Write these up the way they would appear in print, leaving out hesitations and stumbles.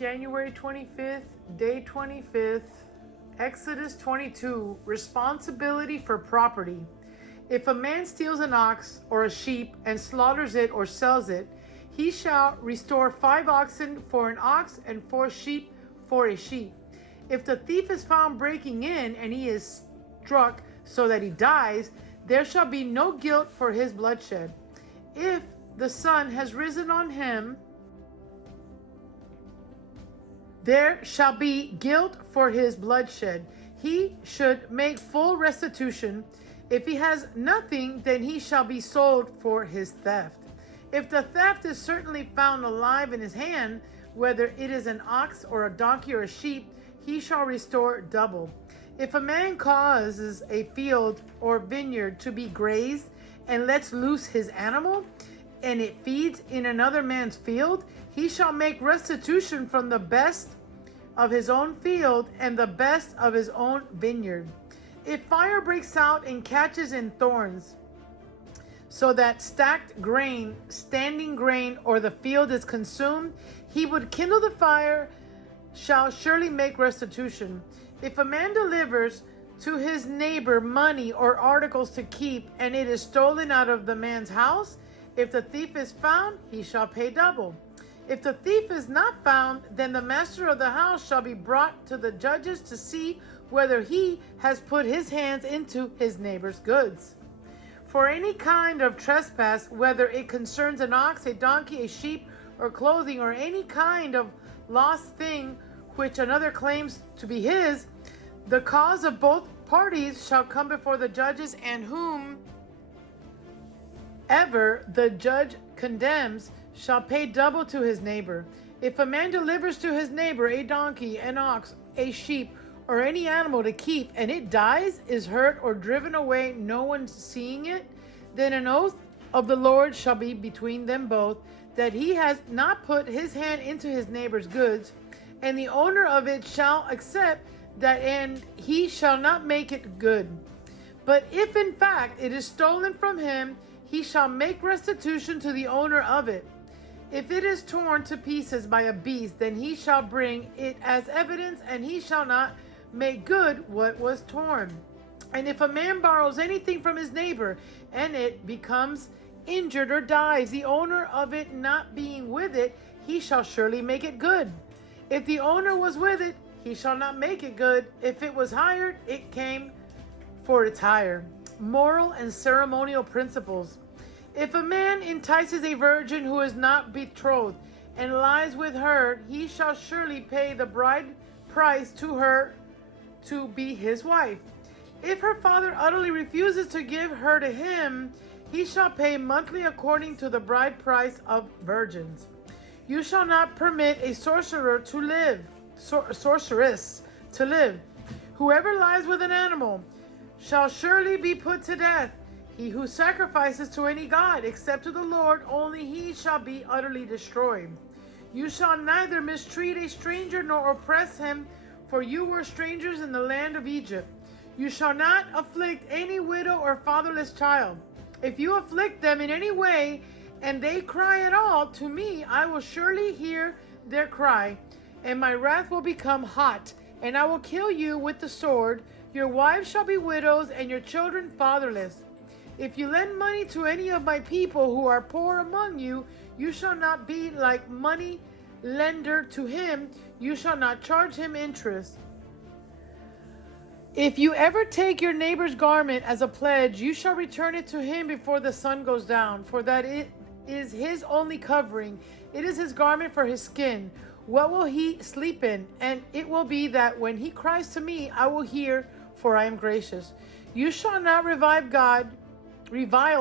January 25th, day 25th, Exodus 22, responsibility for property. If a man steals an ox or a sheep and slaughters it or sells it, he shall restore 5 oxen for an ox and 4 sheep for a sheep. If the thief is found breaking in and he is struck so that he dies, there shall be no guilt for his bloodshed. If the sun has risen on him, there shall be guilt for his bloodshed. He should make full restitution. If he has nothing, then he shall be sold for his theft. If the theft is certainly found alive in his hand, whether it is an ox or a donkey or a sheep, he shall restore double. If a man causes a field or vineyard to be grazed and lets loose his animal, and it feeds in another man's field, he shall make restitution from the best of his own field and the best of his own vineyard. If fire breaks out and catches in thorns, so that stacked grain, standing grain, or the field is consumed, he would kindle the fire, shall surely make restitution. If a man delivers to his neighbor money or articles to keep, and it is stolen out of the man's house, if the thief is found, he shall pay double. If the thief is not found, then the master of the house shall be brought to the judges to see whether he has put his hands into his neighbor's goods. For any kind of trespass, whether it concerns an ox, a donkey, a sheep, or clothing, or any kind of lost thing which another claims to be his, the cause of both parties shall come before the judges, and whomever the judge condemns shall pay double to his neighbor. If a man delivers to his neighbor a donkey, an ox, a sheep, or any animal to keep, and it dies, is hurt, or driven away, no one seeing it, then an oath of the Lord shall be between them both, that he has not put his hand into his neighbor's goods, and the owner of it shall accept that, and he shall not make it good. But if in fact it is stolen from him, he shall make restitution to the owner of it. If it is torn to pieces by a beast, then he shall bring it as evidence, and he shall not make good what was torn. And if a man borrows anything from his neighbor, and it becomes injured or dies, the owner of it not being with it, he shall surely make it good. If the owner was with it, he shall not make it good. If it was hired, it came for its hire. Moral and ceremonial principles. If a man entices a virgin who is not betrothed and lies with her, he shall surely pay the bride price to her to be his wife. If her father utterly refuses to give her to him, he shall pay monthly according to the bride price of virgins. You shall not permit a sorceress to live. Whoever lies with an animal shall surely be put to death. He who sacrifices to any god except to the Lord, only he shall be utterly destroyed. You shall neither mistreat a stranger nor oppress him, for you were strangers in the land of Egypt. You shall not afflict any widow or fatherless child. If you afflict them in any way, and they cry at all, to me I will surely hear their cry, and my wrath will become hot, and I will kill you with the sword. Your wives shall be widows, and your children fatherless. If you lend money to any of my people who are poor among you, you shall not be like money lender to him. You shall not charge him interest. If you ever take your neighbor's garment as a pledge, you shall return it to him before the sun goes down, for that it is his only covering. It is his garment for his skin. What will he sleep in? And it will be that when he cries to me, I will hear, for I am gracious. You shall not revile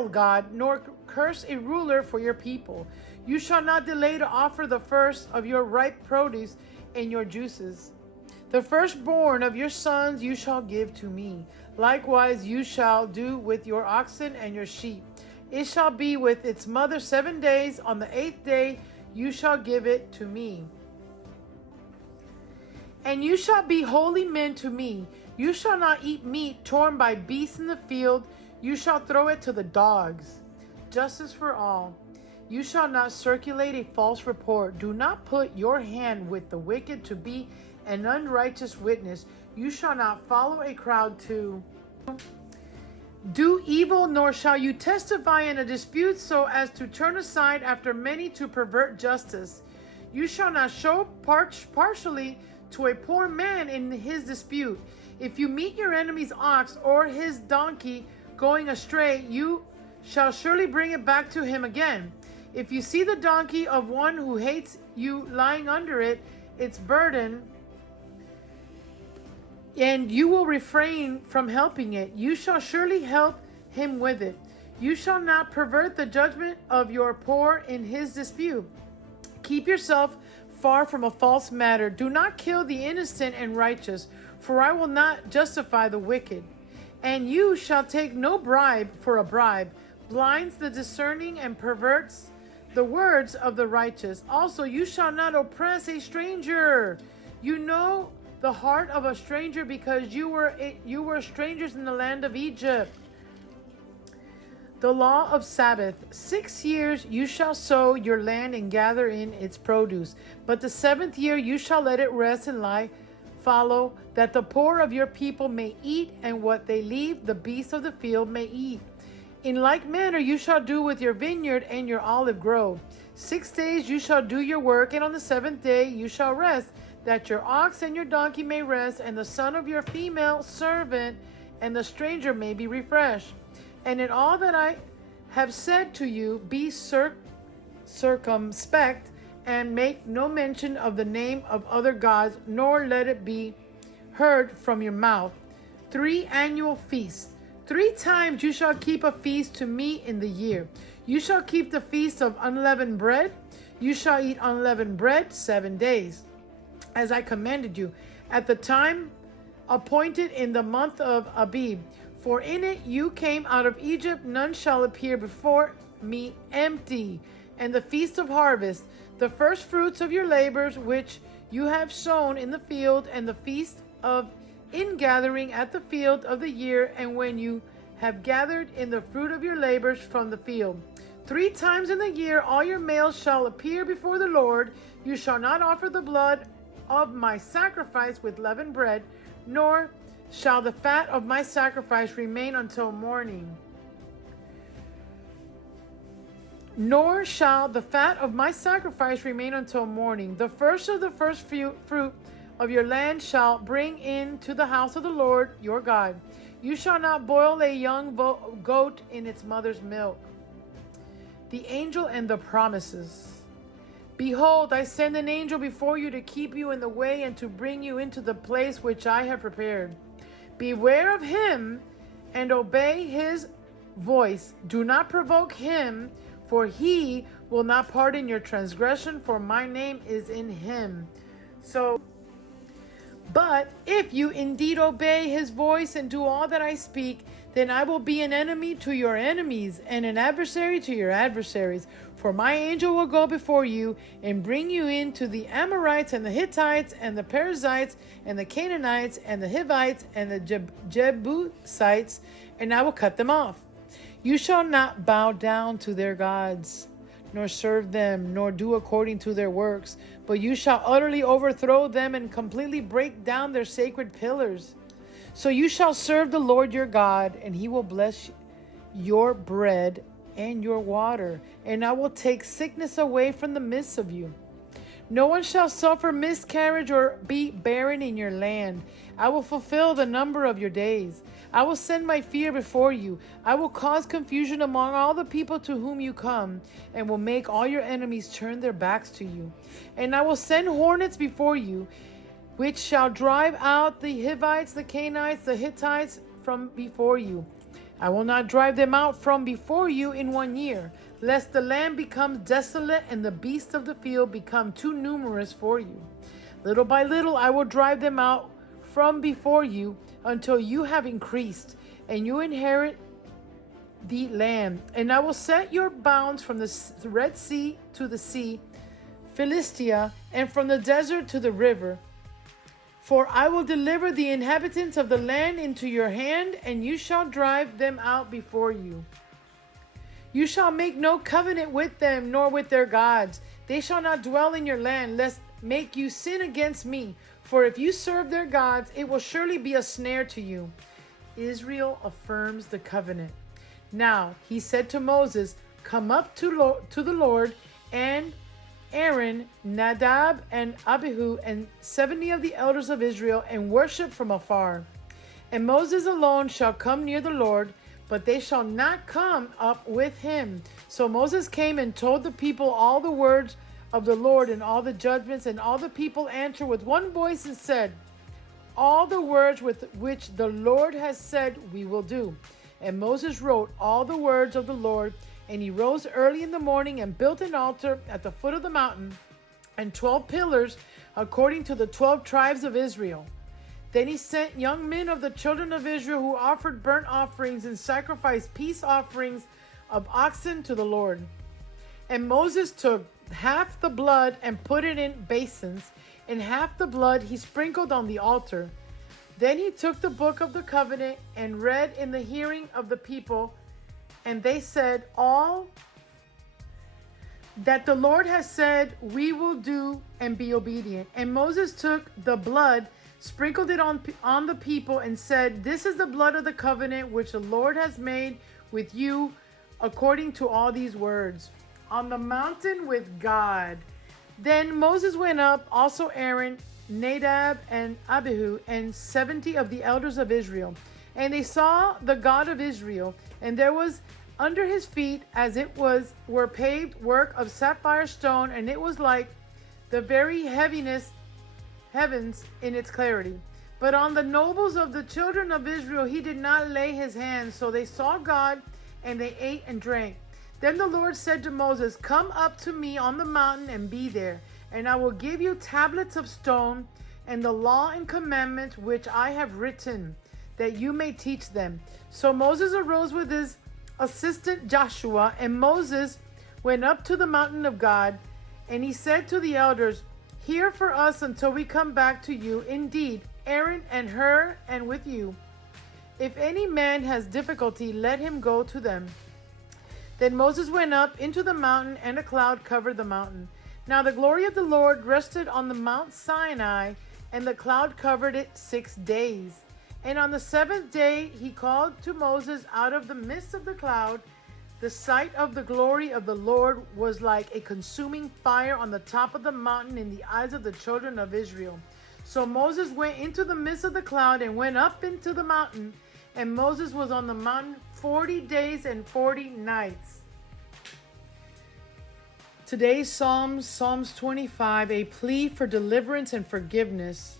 God, nor curse a ruler for your people. You shall not delay to offer the first of your ripe produce and your juices. The firstborn of your sons you shall give to me. Likewise you shall do with your oxen and your sheep. It shall be with its mother 7 days. On the 8th day you shall give it to me. And you shall be holy men to me. You shall not eat meat torn by beasts in the field. You shall throw it to the dogs. Justice for all. You shall not circulate a false report. Do not put your hand with the wicked to be an unrighteous witness. You shall not follow a crowd to do evil, nor shall you testify in a dispute so as to turn aside after many to pervert justice. You shall not show partially to a poor man in his dispute. If you meet your enemy's ox or his donkey going astray, you shall surely bring it back to him again. If you see the donkey of one who hates you lying under its burden, and you will refrain from helping it, you shall surely help him with it. You shall not pervert the judgment of your poor in his dispute. Keep yourself far from a false matter. Do not kill the innocent and righteous, for I will not justify the wicked. And you shall take no bribe for a bribe, blinds the discerning and perverts the words of the righteous. Also, you shall not oppress a stranger. You know the heart of a stranger, because you were strangers in the land of Egypt. The law of Sabbath. 6 years you shall sow your land and gather in its produce. But the 7th year you shall let it rest and lie fallow, that the poor of your people may eat, and what they leave the beasts of the field may eat. In like manner you shall do with your vineyard and your olive grove. 6 days you shall do your work, and on the 7th day you shall rest, that your ox and your donkey may rest, and the son of your female servant and the stranger may be refreshed. And in all that I have said to you, be circumspect, and make no mention of the name of other gods, nor let it be heard from your mouth. 3 annual feasts. 3 times you shall keep a feast to me in the year. You shall keep the feast of unleavened bread. You shall eat unleavened bread 7 days, as I commanded you, at the time appointed in the month of Abib. For in it you came out of Egypt. None shall appear before me empty. And the feast of harvest, the first fruits of your labors which you have sown in the field, and the feast of ingathering at the field of the year, and when you have gathered in the fruit of your labors from the field. 3 times in the year all your males shall appear before the Lord. You shall not offer the blood of my sacrifice with leavened bread, nor shall the fat of my sacrifice remain until morning. Nor shall the fat of my sacrifice remain until morning. The first of the first fruit of your land shall bring into the house of the Lord your God. You shall not boil a young goat in its mother's milk. The angel and the promises. Behold, I send an angel before you to keep you in the way and to bring you into the place which I have prepared. Beware of him and obey his voice. Do not provoke him, for he will not pardon your transgression, for my name is in him. But if you indeed obey his voice and do all that I speak, then I will be an enemy to your enemies and an adversary to your adversaries. For my angel will go before you and bring you into the Amorites and the Hittites and the Perizzites and the Canaanites and the Hivites and the Jebusites, and I will cut them off. You shall not bow down to their gods, nor serve them, nor do according to their works, but you shall utterly overthrow them and completely break down their sacred pillars. So you shall serve the Lord your God, and he will bless your bread and your water, and I will take sickness away from the midst of you. No one shall suffer miscarriage or be barren in your land. I will fulfill the number of your days. I will send my fear before you. I will cause confusion among all the people to whom you come, and will make all your enemies turn their backs to you. And I will send hornets before you, which shall drive out the Hivites, the Canaanites, the Hittites from before you. I will not drive them out from before you in 1 year, lest the land becomes desolate and the beasts of the field become too numerous for you. Little by little I will drive them out from before you until you have increased and you inherit the land. And I will set your bounds from the Red Sea to the sea, Philistia, and from the desert to the river. For I will deliver the inhabitants of the land into your hand, and you shall drive them out before you. You shall make no covenant with them, nor with their gods. They shall not dwell in your land, lest make you sin against me. For if you serve their gods, it will surely be a snare to you. Israel affirms the covenant. Now he said to Moses, come up to the Lord, and Aaron, Nadab, and Abihu, and 70 of the elders of Israel, and worship from afar. And Moses alone shall come near the Lord, but they shall not come up with him. So Moses came and told the people all the words of the Lord and all the judgments, and all the people answered with one voice and said, all the words with which the Lord has said we will do. And Moses wrote all the words of the Lord, and he rose early in the morning and built an altar at the foot of the mountain, and 12 pillars according to the 12 tribes of Israel. Then he sent young men of the children of Israel who offered burnt offerings and sacrificed peace offerings of oxen to the Lord. And Moses took half the blood and put it in basins, and half the blood he sprinkled on the altar. Then he took the book of the covenant and read in the hearing of the people, and they said, all that the Lord has said we will do, and be obedient. And Moses took the blood, sprinkled it on the people, and said, this is the blood of the covenant which the Lord has made with you according to all these words. On the mountain with God. Then Moses went up, also Aaron, Nadab, and Abihu, and 70 of the elders of Israel. And they saw the God of Israel, and there was under his feet, as it were paved work of sapphire stone, and it was like the very heavens in its clarity. But on the nobles of the children of Israel he did not lay his hands. So they saw God, and they ate and drank. Then the Lord said to Moses, come up to me on the mountain and be there, and I will give you tablets of stone, and the law and commandments which I have written, that you may teach them. So Moses arose with his assistant Joshua, and Moses went up to the mountain of God, and he said to the elders, hear for us until we come back to you. Indeed, Aaron and Hur and with you. If any man has difficulty, let him go to them. Then Moses went up into the mountain, and a cloud covered the mountain. Now the glory of the Lord rested on the Mount Sinai, and the cloud covered it 6 days. And on the 7th day he called to Moses out of the midst of the cloud. The sight of the glory of the Lord was like a consuming fire on the top of the mountain in the eyes of the children of Israel. So Moses went into the midst of the cloud and went up into the mountain, and Moses was on the mountain 40 days and 40 nights. Today's Psalms 25, a plea for deliverance and forgiveness.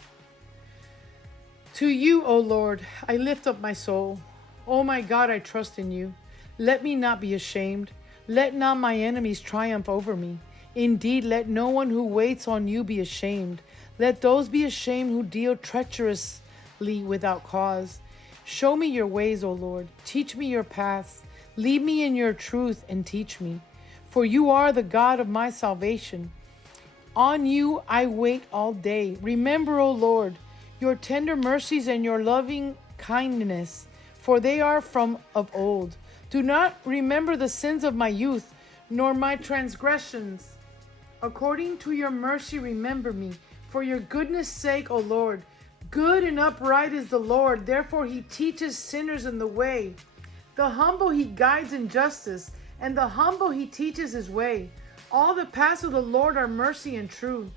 To you, O Lord, I lift up my soul. O my God, I trust in you. Let me not be ashamed. Let not my enemies triumph over me. Indeed, let no one who waits on you be ashamed. Let those be ashamed who deal treacherously without cause. Show me your ways, O Lord. Teach me your paths. Lead me in your truth and teach me. For you are the God of my salvation. On you I wait all day. Remember, O Lord, your tender mercies and your loving kindness, for they are from of old. Do not remember the sins of my youth, nor my transgressions. According to your mercy remember me, for your goodness' sake, O Lord. Good and upright is the Lord, therefore he teaches sinners in the way. The humble he guides in justice, and the humble he teaches his way. All the paths of the Lord are mercy and truth,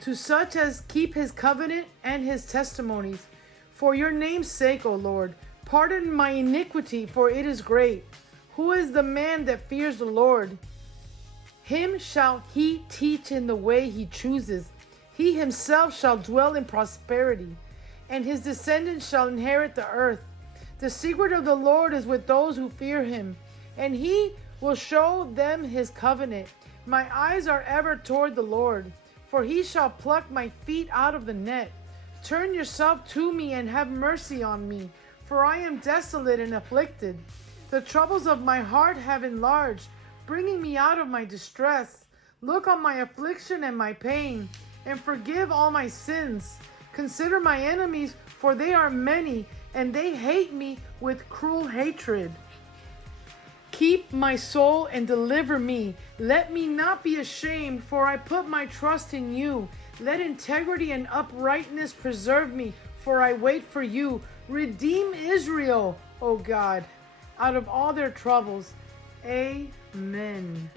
to such as keep his covenant and his testimonies. For your name's sake, O Lord, pardon my iniquity, for it is great. Who is the man that fears the Lord? Him shall he teach in the way he chooses. He himself shall dwell in prosperity, and his descendants shall inherit the earth. The secret of the Lord is with those who fear him, and he will show them his covenant. My eyes are ever toward the Lord, for he shall pluck my feet out of the net. Turn yourself to me and have mercy on me, for I am desolate and afflicted. The troubles of my heart have enlarged, bringing me out of my distress. Look on my affliction and my pain, and forgive all my sins. Consider my enemies, for they are many, and they hate me with cruel hatred. Keep my soul and deliver me. Let me not be ashamed, for I put my trust in you. Let integrity and uprightness preserve me, for I wait for you. Redeem Israel, O God, out of all their troubles. Amen.